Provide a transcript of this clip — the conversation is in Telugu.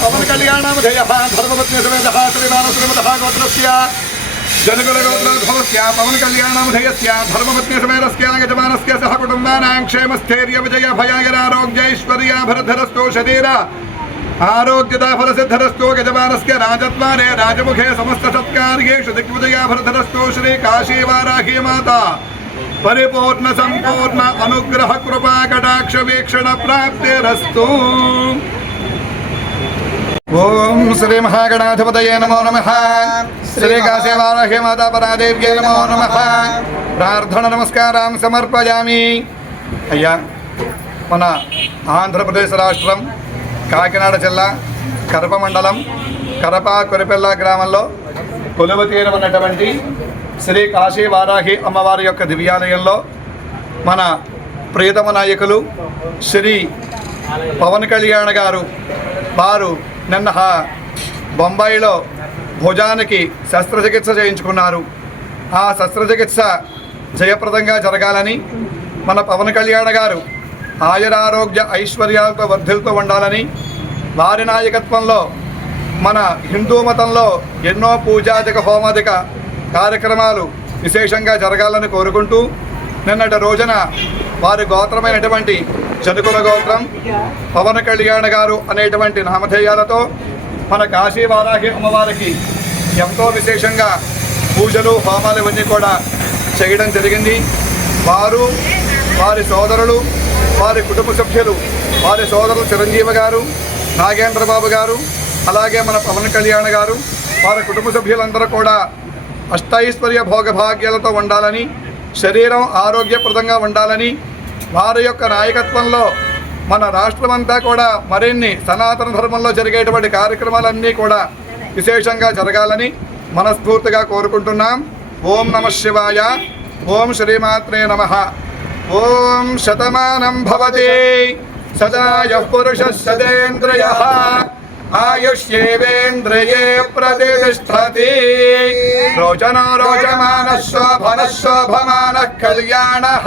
पवन कल्याणामधेय धर्मपत्नी समेत श्रीमानश्रीमतः गोत्रस्य जनकुलगोत्रोद्भवस्य पवन कल्याणामधेयस्य धर्मपत्नी समेतस्य यजमानस्य सह कुटुम्बानां क्षेमस्थैर्य विजय भयागिरारोग्यैश्वर्याभरधरस्तो शरीर आरोग्यदा फलसिद्धरस्तो यजमानस्य राजद्वारे राजमुखे समस्त सत्कार्येषु दिग्विजयाभरधरस्तो श्री काशी वाराही माता परिपूर्ण संपूर्ण अनुग्रह कृपा कटाक्ष वीक्षण प्राप्तिरस्तु। ओम श्री महागणाधिपतये नमो नमः। श्री काशी वाराही माता परादेव्यै नमो नमः। प्रार्थना नमस्कारां समर्पयामि। अय्या मन आंध्रप्रदेश राष्ट्रम కాకినాడ జిల్లా కరప మండలం కరప కొరిపెల్ల గ్రామంలో కొలువుతీరి ఉన్నటువంటి శ్రీ కాశీ వారాహి అమ్మవారి యొక్క దివ్యాలయంలో మన ప్రియతమ నాయకులు శ్రీ పవన్ కళ్యాణ్ గారు వారు నిన్న బొంబాయిలో భుజానికి శస్త్రచికిత్స చేయించుకున్నారు. ఆ శస్త్రచికిత్స జయప్రదంగా జరగాలని మన పవన్ కళ్యాణ్ గారు ఆయురారోగ్య ఐశ్వర్యాలతో వర్ధిల్తూ ఉండాలని వారి నాయకత్వంలో మన హిందూ మతంలో ఎన్నో పూజాదిక హోమాదిక కార్యక్రమాలు విశేషంగా జరగాలని కోరుకుంటూ నిన్నటి రోజున వారి గోత్రమైనటువంటి జనకుల గోత్రం పవన్ కళ్యాణ్ గారు అనేటువంటి నామధేయాలతో మన కాశీ వారాహి అమ్మవారికి ఎంతో విశేషంగా పూజలు హోమాలు ఇవన్నీ కూడా చేయడం జరిగింది. వారు వారి సోదరులు వారి కుటుంబ సభ్యులు వారి సోదరులు చిరంజీవి గారు నాగేంద్రబాబు గారు అలాగే మన పవన్ కళ్యాణ్ గారు వారి కుటుంబ సభ్యులందరూ కూడా అష్టైశ్వర్య భోగభాగ్యాలతో ఉండాలని శరీరం ఆరోగ్యప్రదంగా ఉండాలని వారి యొక్క నాయకత్వంలో మన రాష్ట్రమంతా కూడా మరిన్ని సనాతన ధర్మంలో జరిగేటువంటి కార్యక్రమాలన్నీ కూడా విశేషంగా జరగాలని మనస్ఫూర్తిగా కోరుకుంటున్నాం. ఓం నమః శివాయ. ఓం శ్రీమాత్రే నమః. ఓం శతమానం భవతి సదాయః పురుషः సదేంద్రియః ఆయుష్యేవేంద్రియే ప్రతిష్ఠతి. రోచనో రోచమానః శోభనః శోభమానః కళ్యాణః.